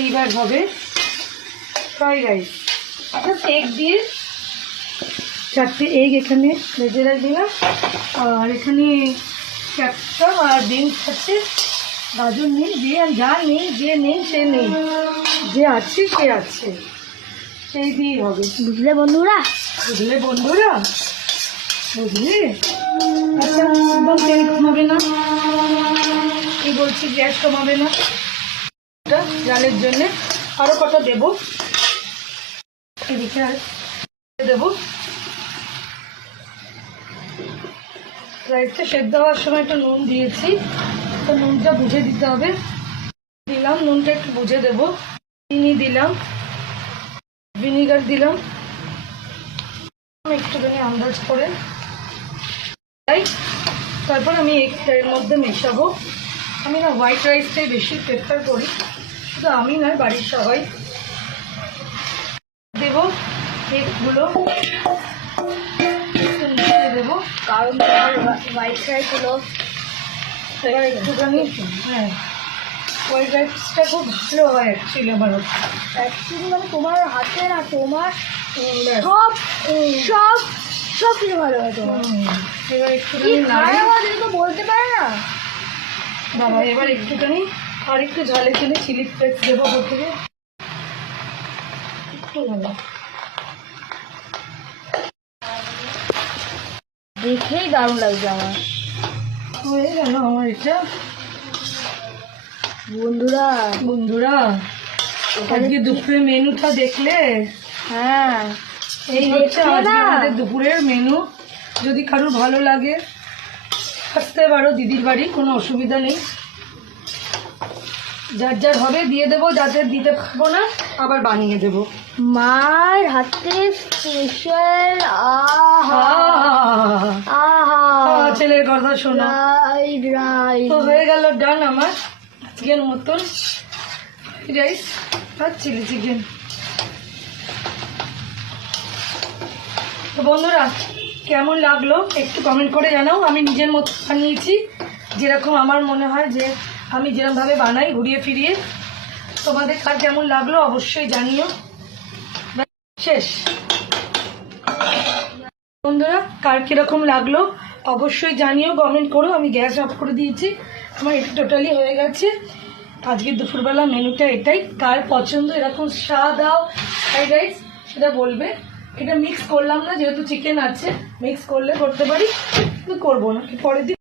এইবার হবে fried rice. Egg দিয়ে 4টে এগ এখানে ভেজে দিলাম, আর এখানে ক্যাপসিকাম আর বিনস আছে, গাজর নেই, যা নেই, যে নেই সে নেই, যে আছে সে আছে, সেই দিয়েই হবে। বুঝলে বন্ধুরা? বুঝলে বন্ধুরা? বুঝলি? আচ্ছা, একদম তেল কমাবে না, কি বলছি, গ্যাস কমাবে না, জালের জন্যে আরও কটা দেবো, এদিকে আর দেবো। রাইসটা সেদ্ধ হওয়ার সময় একটু নুন দিয়েছি, তো নুনটা বুঝে দিতে হবে, দিলাম নুনটা একটু বুঝে দেবো, চিনি দিলাম, ভিনিগার দিলাম একটুখানি আন্দাজ করে, তাই তারপর আমি এর মধ্যে মেশাবো। আমি না হোয়াইট রাইসটাই বেশি প্রেফার করি, শুধু আমি নয় বাড়ির সবাই। দেবো এগুলো, দেবো, কারণ হোয়াইট রাইস হলো এবার একটুখানি, হ্যাঁ হোয়াইট রাইসটা খুব ভালো হয় অ্যাকচুয়ালি আমার, অ্যাকচুয়ালি মানে তোমার হাতে না, তোমার সব সব সব কিছু ভালো হয় তোমার। এবার একটুখানি তো বলতে পারে না বাবা, এবার একটুখানি আর একটু ঝালের জন্য চিলি ফ্লেক্স দেবো ওপর থেকে, একটু ভালো দেখেই দারুণ লাগছে আমার। হয়ে গেল আমার এটা। বন্ধুরা বন্ধুরা আজকে দুপুরের মেনুটা দেখলে? হ্যাঁ, এই হচ্ছে আজকে আমাদের দুপুরের মেনু। যদি কারোর ভালো লাগে আসতে পারো দিদির বাড়ি, কোনো অসুবিধা নেই, যার যার হবে দিয়ে দেবো, যাদের দিতে পারবো না আবার বানিয়ে দেবো। মার হাতে স্পেশাল। আহা আহা, ছেলের কথা শোনো। রাইট রাইট, তো হয়ে গেল ডান আমার আজকের মতন ফ্রাইড রাইস আর চিলি চিকেন। তো বন্ধুরা কেমন লাগলো একটু কমেন্ট করে জানাও। আমি নিজের মতো বানিয়েছি, যেরকম আমার মনে হয় যে আমি যেরকমভাবে বানাই ঘুরিয়ে ফিরিয়ে। তোমাদের কার কেমন লাগলো অবশ্যই জানিও। শেষ বন্ধুরা, কার কীরকম লাগলো অবশ্যই জানিও, কমেন্ট করো। আমি গ্যাস অফ করে দিয়েছি, আমার এটা টোটালি হয়ে গেছে। আজকে দুপুরবেলা মেনুটা এটাই। কার পছন্দ এরকম সাদাও ফ্রাইড রাইস সেটা বলবে। এটা মিক্স করলাম না, যেহেতু চিকেন আছে, মিক্স করলে করতে পারি, কিন্তু করবো না, পরের দিন